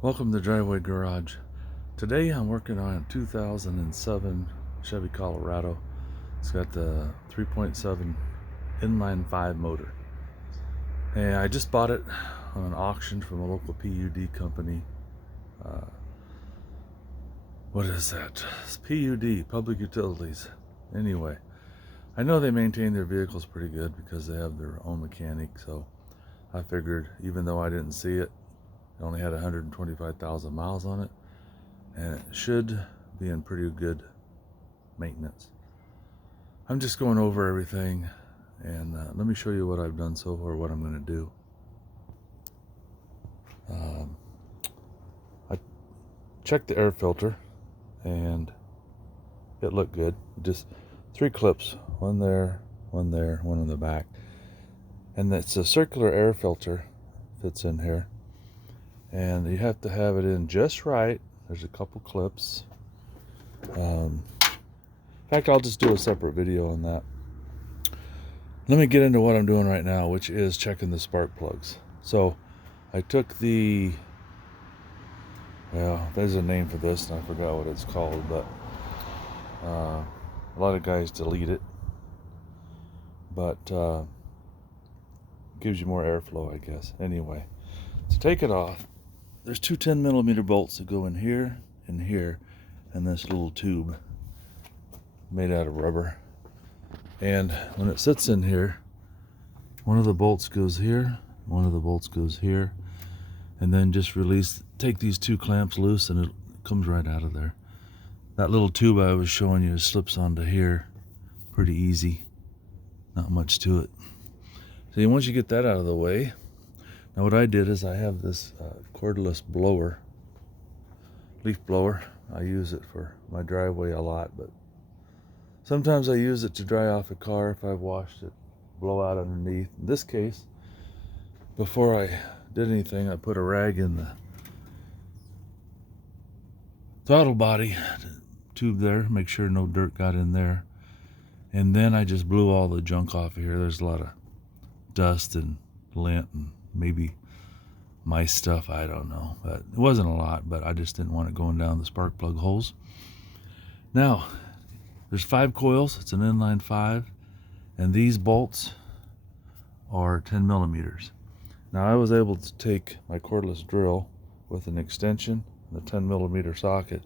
Welcome to Driveway Garage. Today I'm working on a 2007 Chevy Colorado. It's got the 3.7 inline 5 motor. And I just bought it on an auction from a local PUD company. What is that? It's PUD, Public Utilities. Anyway, I know they maintain their vehicles pretty good because they have their own mechanic, so I figured even though I didn't see it, it only had 125,000 miles on it, and it should be in pretty good maintenance. I'm just going over everything, and let me show you what I've done so far, what I'm going to do. I checked the air filter, and it looked good. Just 3 clips, one there, one there, one in the back. And it's a circular air filter, fits in here. And you have to have it in just right. There's a couple clips. In fact, I'll just do a separate video on that. Let me get into what I'm doing right now, which is checking the spark plugs. So I took the, well, there's a name for this and I forgot what it's called, but a lot of guys delete it, but gives you more airflow, I guess. Anyway, to take it off, there's 2 10mm bolts that go in here, and this little tube made out of rubber. And when it sits in here, one of the bolts goes here, one of the bolts goes here, and then just take these 2 clamps loose and it comes right out of there. That little tube I was showing you slips onto here pretty easy, not much to it. So once you get that out of the way, now what I did is I have this cordless blower, leaf blower. I use it for my driveway a lot, but sometimes I use it to dry off a car if I've washed it, blow out underneath. In this case, before I did anything, I put a rag in the throttle body tube there, make sure no dirt got in there. And then I just blew all the junk off of here. There's a lot of dust and lint and maybe mice stuff, I don't know, but it wasn't a lot, but I just didn't want it going down the spark plug holes. Now there's 5 coils. It's an inline 5, and these bolts are 10mm. Now I was able to take my cordless drill with an extension, the 10mm socket,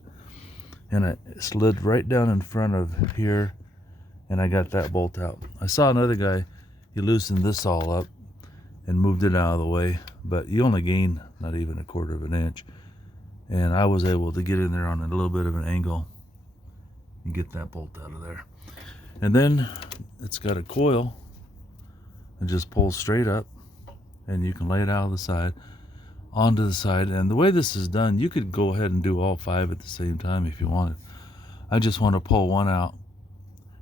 and it slid right down in front of here, and I got that bolt out. I saw another guy, he loosened this all up and moved it out of the way, but you only gain not even 1/4 of an inch, and I was able to get in there on a little bit of an angle and get that bolt out of there. And then it's got a coil and just pulls straight up, and you can lay it out of the side onto the side. And the way this is done, you could go ahead and do all 5 at the same time if you wanted. I just want to pull one out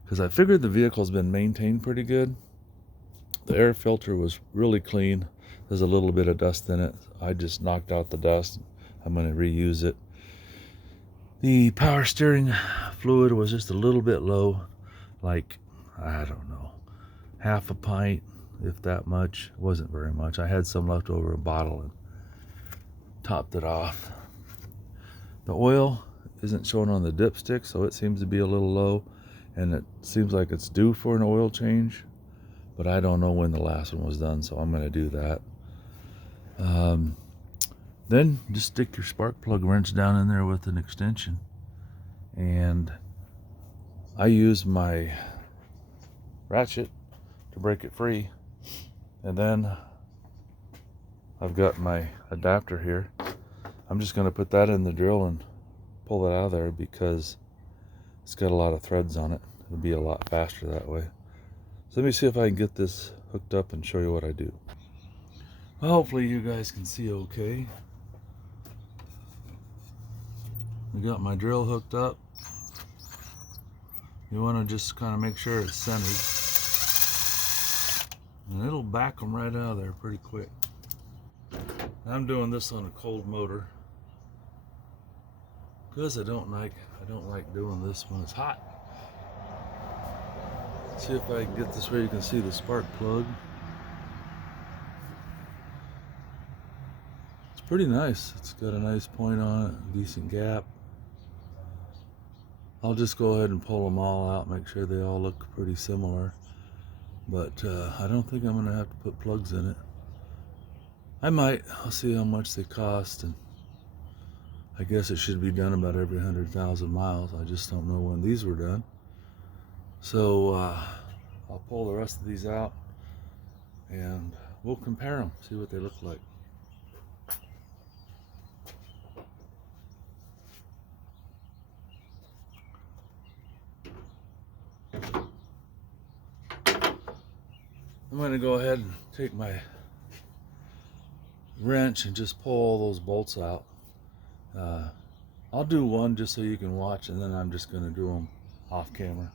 because I figured the vehicle's been maintained pretty good. The air filter was really clean. There's a little bit of dust in it. I just knocked out the dust. I'm going to reuse it. The power steering fluid was just a little bit low, like, I don't know, 1/2 pint, if that much. It wasn't very much. I had some left over a bottle and topped it off. The oil isn't shown on the dipstick, so it seems to be a little low, and it seems like it's due for an oil change, but I don't know when the last one was done, so I'm going to do that. Then just stick your spark plug wrench down in there with an extension, and I use my ratchet to break it free, and then I've got my adapter here. I'm just going to put that in the drill and pull it out of there because it's got a lot of threads on it. It'll be a lot faster that way. So let me see if I can get this hooked up and show you what I do. Well, hopefully you guys can see okay. I got my drill hooked up. You want to just kind of make sure it's centered, and it'll back them right out of there pretty quick. I'm doing this on a cold motor because I don't like doing this when it's hot. Let's see if I can get this where you can see the spark plug. pretty nice. It's got a nice point on it, decent gap. I'll just go ahead and pull them all out, make sure they all look pretty similar. But I don't think I'm gonna have to put plugs in it. I might. I'll see how much they cost, and I guess it should be done about every 100,000 miles. I just don't know when these were done. So I'll pull the rest of these out and we'll compare them, see what they look like. I'm going to go ahead and take my wrench and just pull all those bolts out. I'll do one just so you can watch, and then I'm just going to do them off camera.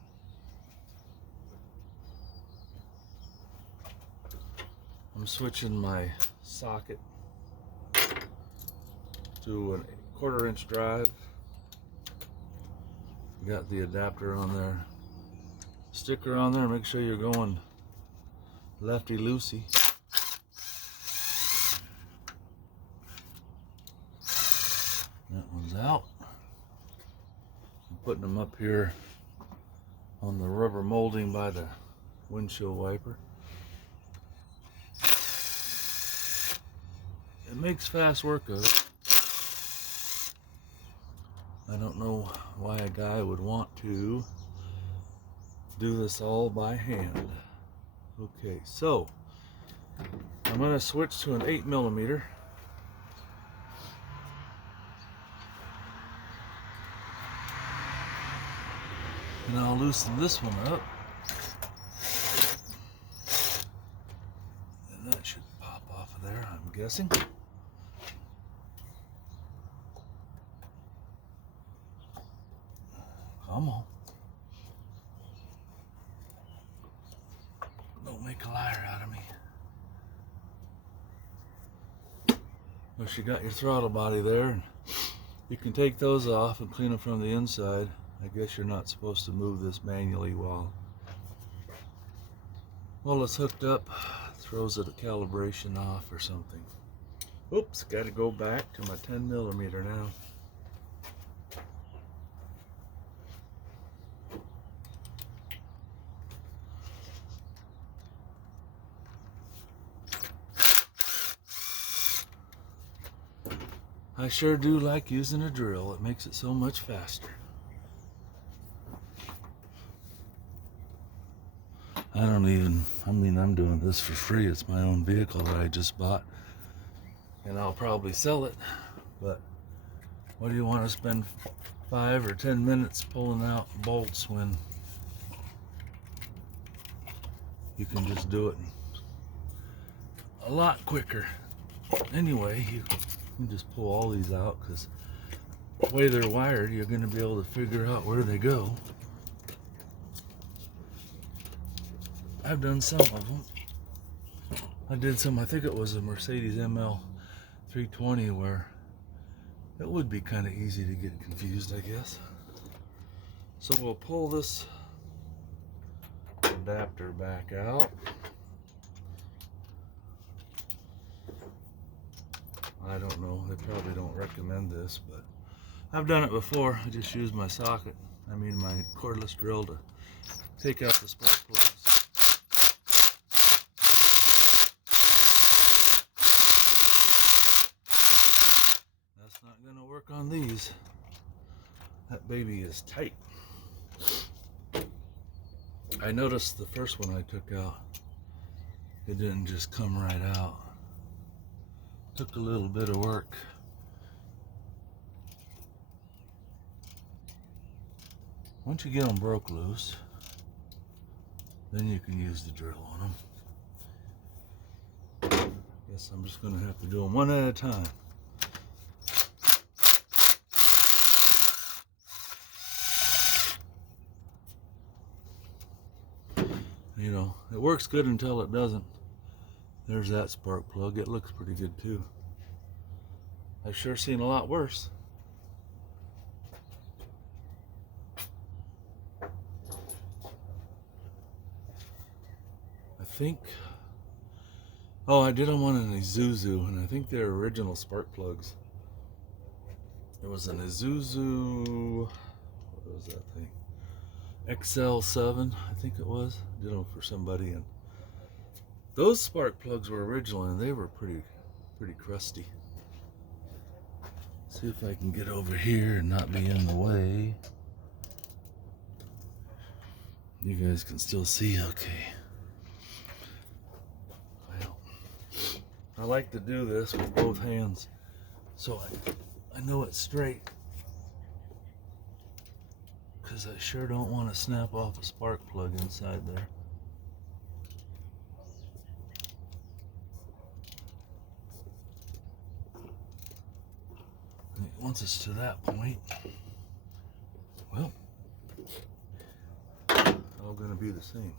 I'm switching my socket to a 1/4 inch drive. Got the adapter on there, sticker on there. Make sure you're going lefty loosey. That one's out. I'm putting them up here on the rubber molding by the windshield wiper. It makes fast work of it. I don't know why a guy would want to do this all by hand. Okay, so I'm going to switch to an 8mm. And I'll loosen this one up. And that should pop off of there, I'm guessing. Come on. Don't make a liar out of me. Well, you got your throttle body there, and you can take those off and clean them from the inside. I guess you're not supposed to move this manually while it's hooked up. Throws it a calibration off or something. Oops, got to go back to my 10mm now. I sure do like using a drill. It makes it so much faster. I'm doing this for free. It's my own vehicle that I just bought. And I'll probably sell it. But what do you want to spend 5 or 10 minutes pulling out bolts when you can just do it a lot quicker? Anyway, you can just pull all these out, because the way they're wired, you're going to be able to figure out where they go. I've done some of them. I did some, I think it was a Mercedes ML 320, where it would be kind of easy to get confused, I guess. So we'll pull this adapter back out. I don't know, they probably don't recommend this, but I've done it before. I just use my socket, my cordless drill, to take out the spark plugs. That's not going to work on these. That baby is tight. I noticed the first one I took out, it didn't just come right out. Took a little bit of work. Once you get them broke loose, then you can use the drill on them. Guess I'm just going to have to do them one at a time. You know, it works good until it doesn't. There's that spark plug. It looks pretty good too. I've sure seen a lot worse. I think Oh, I did them on an Isuzu, and I think they're original spark plugs. It was an Isuzu, what was that thing? XL7, I think it was. Did them for somebody, and those spark plugs were original, and they were pretty crusty. See if I can get over here and not be in the way. You guys can still see okay. Well, I like to do this with both hands so I know it's straight, because I sure don't want to snap off a spark plug inside there. Once it's to that point, well, all going to be the same.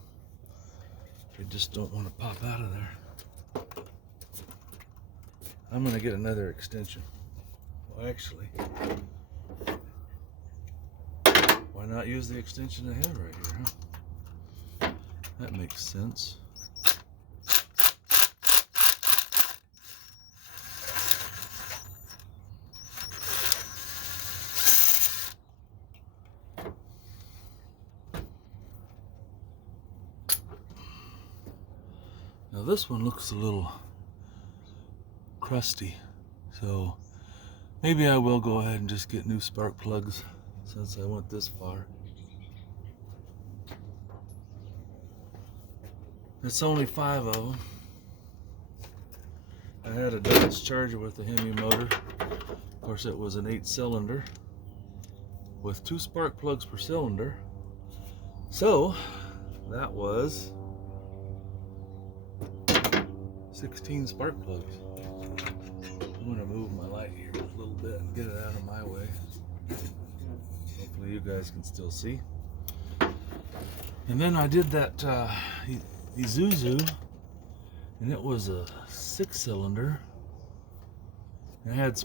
I just don't want to pop out of there. I'm going to get another extension. Well, actually, why not use the extension ahead right here, huh? That makes sense. Now this one looks a little crusty, so maybe I will go ahead and just get new spark plugs since I went this far. It's only 5 of them. I had a Dodge Charger with a Hemi motor. Of course, it was an 8-cylinder with 2 spark plugs per cylinder. So that was 16 spark plugs. I'm going to move my light here a little bit and get it out of my way. Hopefully you guys can still see. And then I did that Isuzu, and it was a 6-cylinder. It had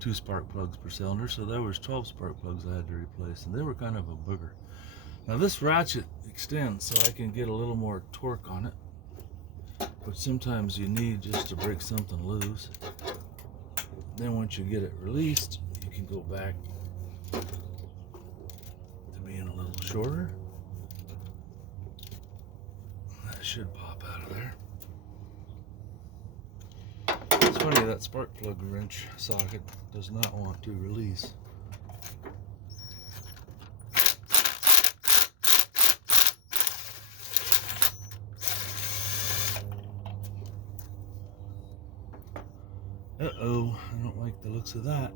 2 spark plugs per cylinder, so there was 12 spark plugs I had to replace, and they were kind of a booger. Now this ratchet extends so I can get a little more torque on it, which sometimes you need just to break something loose. Then once you get it released, you can go back to being a little shorter. That should pop out of there. It's funny, that spark plug wrench socket does not want to release. Uh-oh, I don't like the looks of that.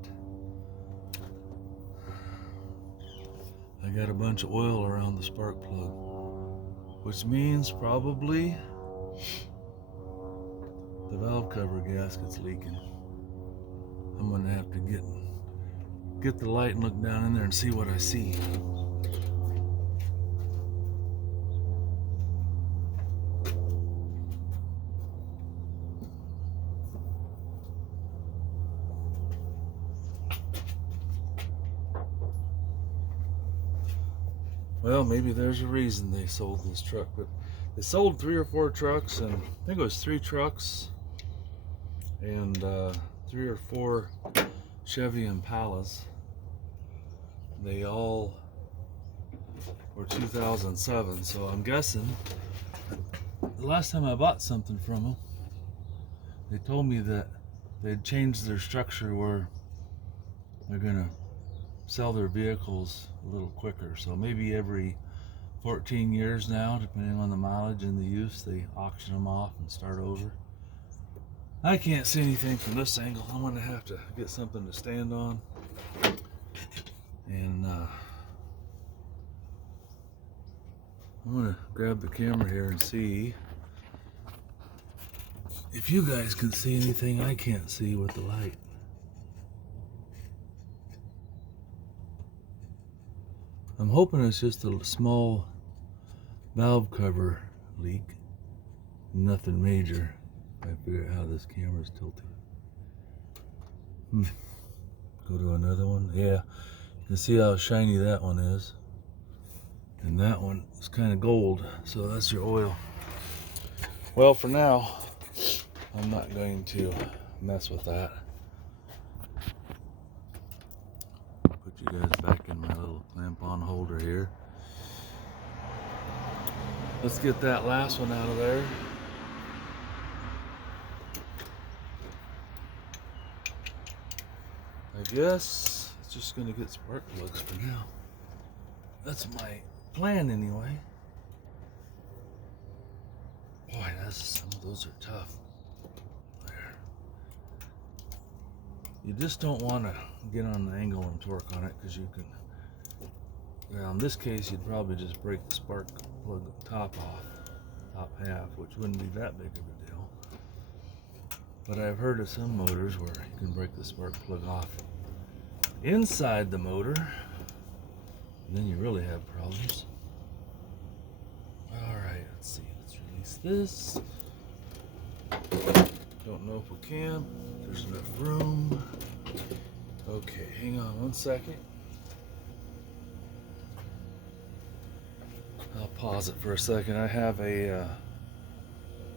I got a bunch of oil around the spark plug, which means probably the valve cover gasket's leaking. I'm gonna have to get the light and look down in there and see what I see. Well, maybe there's a reason they sold this truck, but they sold 3 or 4 trucks, and I think it was 3 trucks and 3 or 4 Chevy Impalas. They all were 2007, so I'm guessing the last time I bought something from them, they told me that they'd changed their structure where they're gonna sell their vehicles a little quicker. So maybe every 14 years now, depending on the mileage and the use, they auction them off and start over. I can't see anything from this angle. I'm gonna have to get something to stand on. And I'm gonna grab the camera here and see if you guys can see anything I can't see with the light. I'm hoping it's just a small valve cover leak, nothing major. I figure out how this camera's tilted. Go to another one. Yeah, you can see how shiny that one is. And that one is kind of gold, so that's your oil. Well, for now, I'm not going to mess with that. Put you guys back in my little clamp-on holder here. Let's get that last one out of there. I guess it's just gonna get spark plugs for now. That's my plan anyway. Boy, some of those are tough. There. You just don't want to get on the angle and torque on it, because you can. Well, in this case, you'd probably just break the spark plug top off, top half, which wouldn't be that big of a deal. But I've heard of some motors where you can break the spark plug off inside the motor, and then you really have problems. All right, let's see. Let's release this. Don't know if we can. There's enough room. Okay, hang on one second. I'll pause it for a second. I have a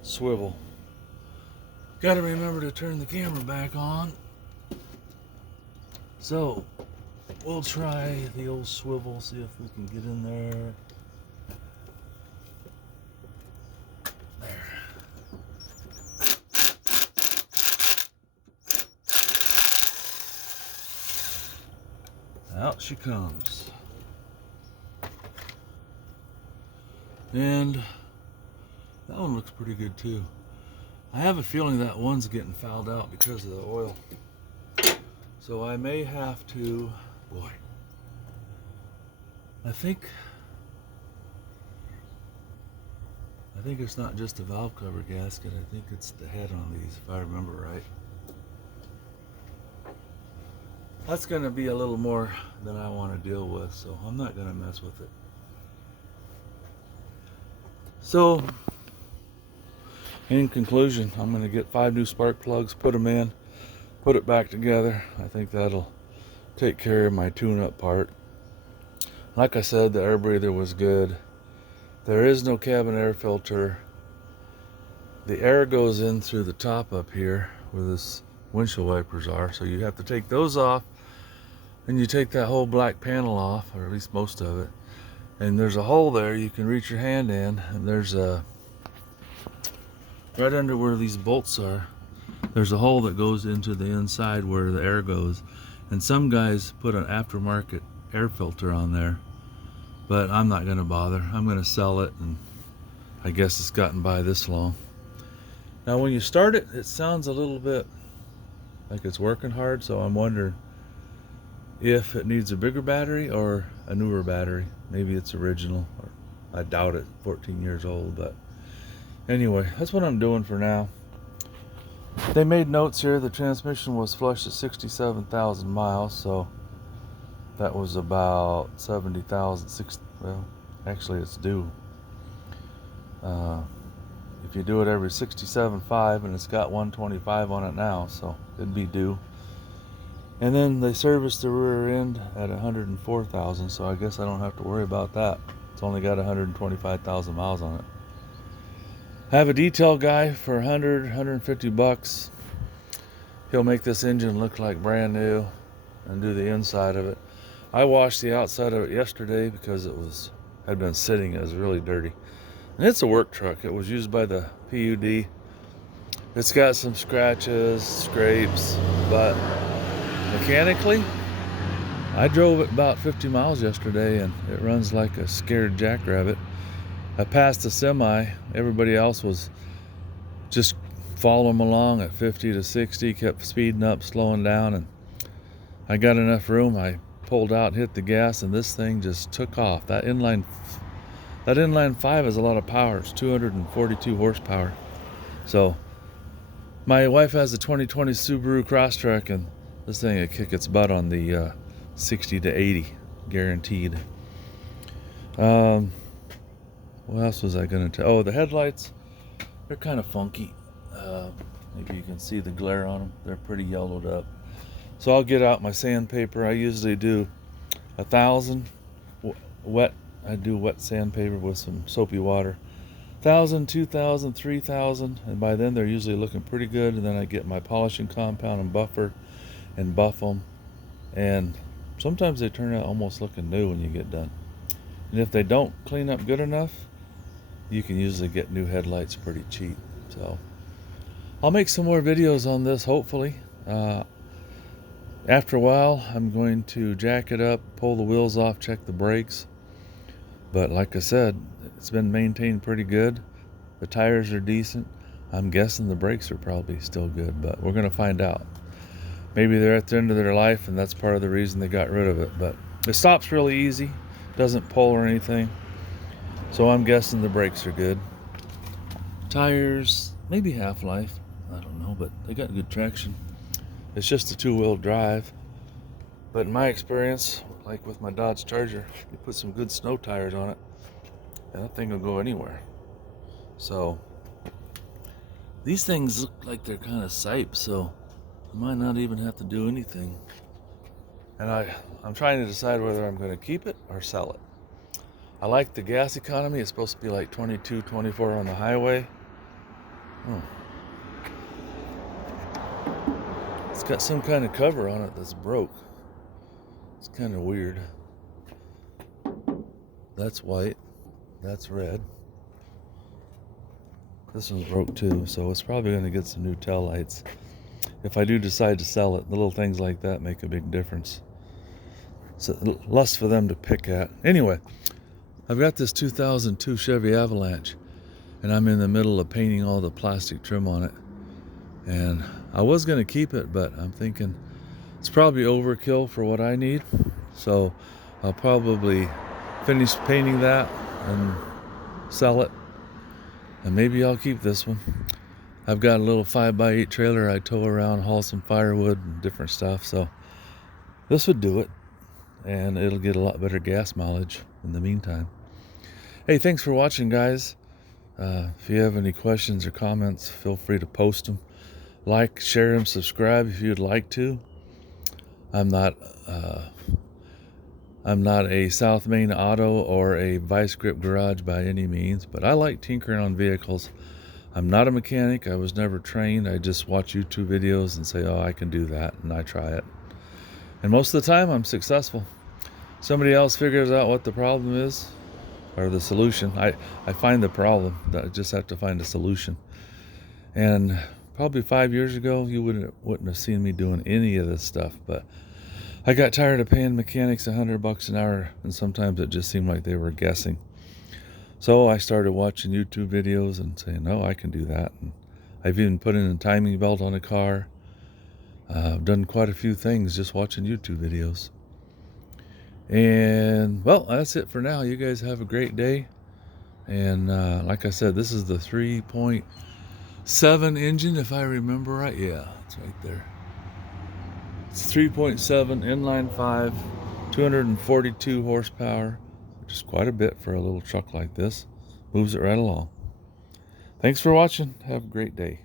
swivel. Got to remember to turn the camera back on. So, we'll try the old swivel, see if we can get in there. Out she comes. And that one looks pretty good too. I have a feeling that one's getting fouled out because of the oil. So I may have to, boy, I think it's not just a valve cover gasket. I think it's the head on these, if I remember right. That's going to be a little more than I want to deal with, so I'm not going to mess with it. So, in conclusion, I'm going to get 5 new spark plugs, put them in, put it back together. I think that'll take care of my tune-up part. Like I said, the air breather was good. There is no cabin air filter. The air goes in through the top up here where this windshield wipers are, so you have to take those off, and you take that whole black panel off, or at least most of it, and there's a hole there you can reach your hand in, and there's a right under where these bolts are, there's a hole that goes into the inside where the air goes, and some guys put an aftermarket air filter on there, but I'm not going to bother. I'm going to sell it, and I guess it's gotten by this long. Now when you start it, it sounds a little bit like it's working hard, so I'm wondering if it needs a bigger battery or a newer battery. Maybe it's original, or I doubt it, 14 years old, but anyway, that's what I'm doing for now. They made notes here, the transmission was flushed at 67,000 miles, so that was about 70,000, well, actually it's due. If you do it every 67.5, and it's got 125 on it now, so it'd be due. And then they serviced the rear end at 104,000, so I guess I don't have to worry about that. It's only got 125,000 miles on it. I have a detail guy for 150 bucks. He'll make this engine look like brand new and do the inside of it. I washed the outside of it yesterday because had been sitting. It was really dirty. And it's a work truck. It was used by the PUD. It's got some scratches, scrapes, but mechanically, I drove it about 50 miles yesterday and it runs like a scared jackrabbit. I passed a semi. Everybody else was just following along at 50 to 60, kept speeding up, slowing down, and I got enough room. I pulled out, hit the gas, and this thing just took off. That inline 5 has a lot of power. It's 242 horsepower. So my wife has a 2020 Subaru Crosstrek, and this thing will kick its butt on the 60 to 80, guaranteed. What else was I going to tell? Oh, the headlights, they're kind of funky. Maybe you can see the glare on them. They're pretty yellowed up. So I'll get out my sandpaper. I usually do 1,000 wet. I do wet sandpaper with some soapy water. 1,000, 2,000, 3,000, and by then they're usually looking pretty good. And then I get my polishing compound and buffer and buff them, and sometimes they turn out almost looking new when you get done. And if they don't clean up good enough, you can usually get new headlights pretty cheap. So I'll make some more videos on this, hopefully. After a while, I'm going to jack it up, pull the wheels off, check the brakes. But like I said, it's been maintained pretty good. The tires are decent. I'm guessing the brakes are probably still good, but we're going to find out. Maybe they're at the end of their life, and that's part of the reason they got rid of it. But it stops really easy, doesn't pull or anything. So I'm guessing the brakes are good. Tires, maybe half-life. I don't know, but they got good traction. It's just a two-wheel drive. But in my experience, like with my Dodge Charger, you put some good snow tires on it, and that thing will go anywhere. So these things look like they're kind of sipe, so I might not even have to do anything. And I'm trying to decide whether I'm going to keep it or sell it. I like the gas economy. It's supposed to be like 22, 24 on the highway. It's got some kind of cover on it that's broke. It's kind of weird. That's white. That's red. This one's broke too, so it's probably going to get some new tail lights. If I do decide to sell it, the little things like that make a big difference. So less for them to pick at. Anyway, I've got this 2002 Chevy Avalanche, and I'm in the middle of painting all the plastic trim on it. And I was going to keep it, but I'm thinking it's probably overkill for what I need. So I'll probably finish painting that and sell it. And maybe I'll keep this one. I've got a little 5x8 trailer I tow around, haul some firewood and different stuff. So this would do it. And it'll get a lot better gas mileage in the meantime. Hey, thanks for watching, guys. If you have any questions or comments, feel free to post them. Like, share, and subscribe if you'd like to. I'm not a South Main Auto or a Vice Grip Garage by any means, but I like tinkering on vehicles. I'm not a mechanic. I was never trained. I just watch YouTube videos and say, oh, I can do that, and I try it. And most of the time, I'm successful. Somebody else figures out what the problem is, or the solution. I find the problem. I just have to find a solution. And probably 5 years ago, you wouldn't have seen me doing any of this stuff. But I got tired of paying mechanics $100 an hour, and sometimes it just seemed like they were guessing. So I started watching YouTube videos and saying, no, I can do that. And I've even put in a timing belt on a car. I've done quite a few things just watching YouTube videos. And, well, that's it for now. You guys have a great day. And like I said, this is the 3.7 engine, if I remember right. Yeah, it's right there. It's 3.7 inline 5, 242 horsepower, which is quite a bit for a little truck like this. Moves it right along. Thanks for watching. Have a great day.